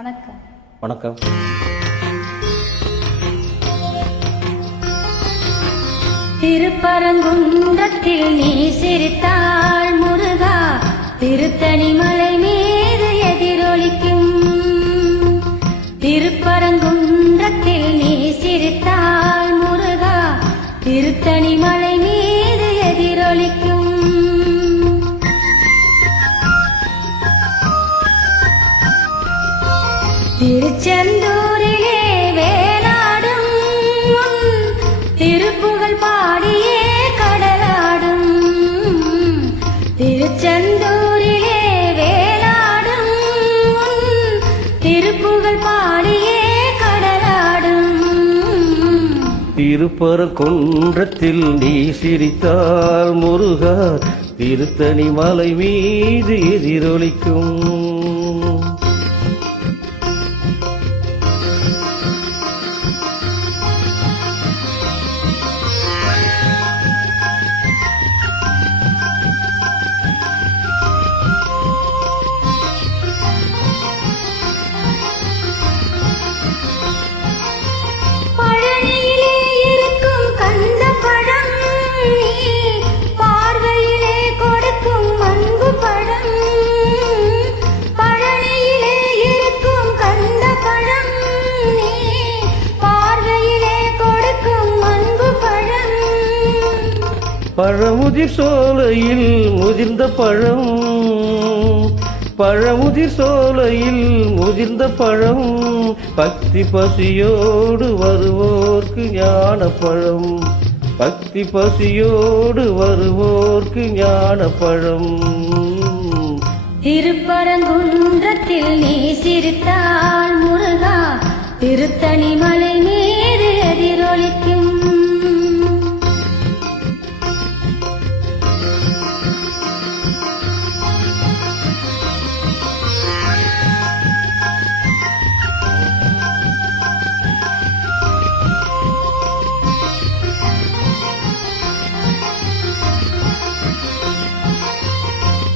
வணக்கம். வணக்கம். திருப்பரங்குன்றத்தில் நீ சிரித்தாள் முருகா, திருத்தணி மலை மீது எதிரொலிக்கும். திருப்பரங்குன்றத்தில் நீ சிரித்தாள் முருகா, திருத்தணி மலை மீது எதிரொலிக்கும். திருச்செந்தூரிலே வேலாடும் திருப்புகழ் பாடியே கடலாடும். திருச்செந்தூரிலே வேலாடும் திருப்புகழ் பாடியே கடலாடும். திருப்பரங்குன்றத்தில் நீ சிரித்தால் முருகா, திருத்தணி மலை மீது எதிரொலிக்கும். பழமுதிர் சோலையில் முதிர்ந்த பழம், பழமுதிர் சோலையில் முதிர்ந்த பழம், பக்தி பசியோடு வருவோர்க்கு ஞான பழம், பக்தி பசியோடு வருவோர்க்கு ஞான பழம். திருப்பரங்குன்றத்தில் நீ சிரித்தாள் முருகா, திருத்தணி மலை மீது எதிரொலிக்கும்.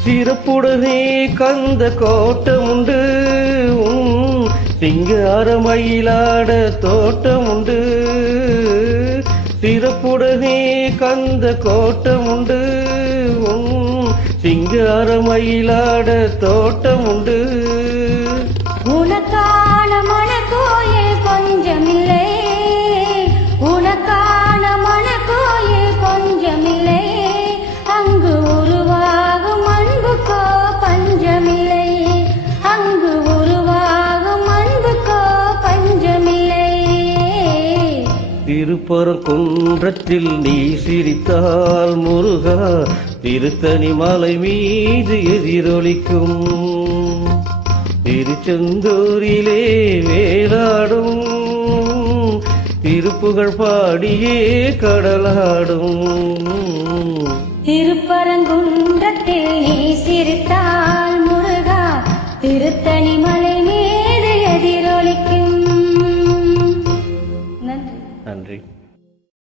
சிறப்புடனே கந்த கோட்டமுண்டு, சிங்காரமயிலாட தோட்டமுண்டு. சிறப்புடனே கந்த கோட்டமுண்டு, சிங்காரமயிலாட தோட்டமுண்டு. உனக்கான மனக்கோயில் கொஞ்சமில்லை, உனக்கான மனக்கோயில் கொஞ்சமில்லை, அங்கு உருவாகும் அன்புக்கோ பஞ்சமில்லை, அங்கு உருவாகும் அன்புக்கோ பஞ்சமில்லை. திருப்பரங்குன்றத்தில் நீ சிரித்தால் முருகா, திருத்தணி மலை மீது எதிரொலிக்கும். திருச்செந்தூரிலே வேலாடும் திருப்புகழ் பாடியே கடலாடும். திருப்பரங்குன்ற